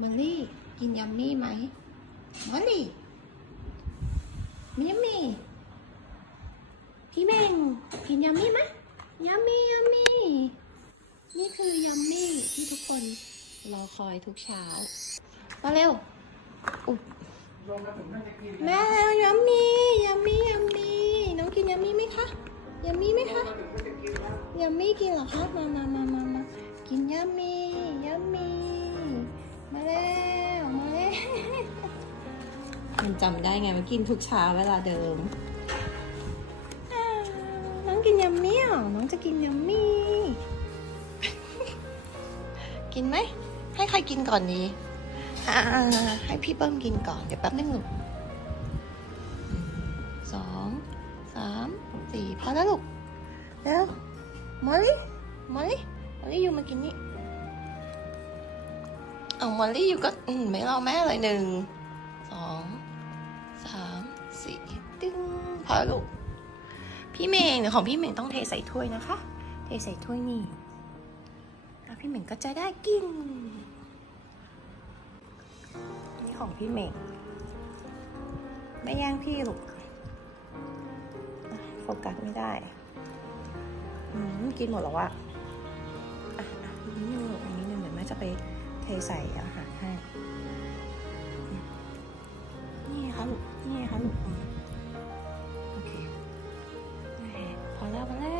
มอลลี่กินยัมมี่ไหมมอลลี่มิยัมมี่พี่เมงกินยัมมี่ไหมยัมมี่ยัมมี่นี่คือยัมมี่ที่ทุกคนรอคอยทุกเช้ามาเร็วอุ๊ยแม่เร็วยัมมี่ยัมมี่ยัมมี่น้องกินยัมมี่ไหมคะยัมมี่ไหมคะยัมมี่กินเหรอคะมามามามามากินยัมมี่ยัมมี่ มันจำได้ไงมันกินทุกเช้าเวลาเดิม น้องกินยัมมี่เหรอน้องจะกินยัมมี่ กินไหม ให้ใครกินก่อนดีให้พี่เบิ้มกินก่อน เดี๋ยวแป๊บนึงหนึ่งสองสามสี่พอแล้วลูกเร็วมอลลี่มอลลี่มอลลี่อยู่มากินนี่เอามอลลี่อยู่ก็ไม่รอแม่เลยหนึ่งสอง สีตึ้งพอลูกพี่เมงของพี่เมงต้องเทใส่ถ้วยนะคะ เทใส่ถ้วยนี่แล้วพี่เมงก็จะได้กินนี่ของพี่เมงไม่แย่งพี่ลูกโฟกัสไม่ได้กินหมดแล้วอะอะอะอีกนิดนึงลูกอีกนิดนึงเดี๋ยวแม่จะไปเทใส่อาหารให้ นี่ค่ะลูกอืมโอเคโอเคพอแล้วพอแล้ว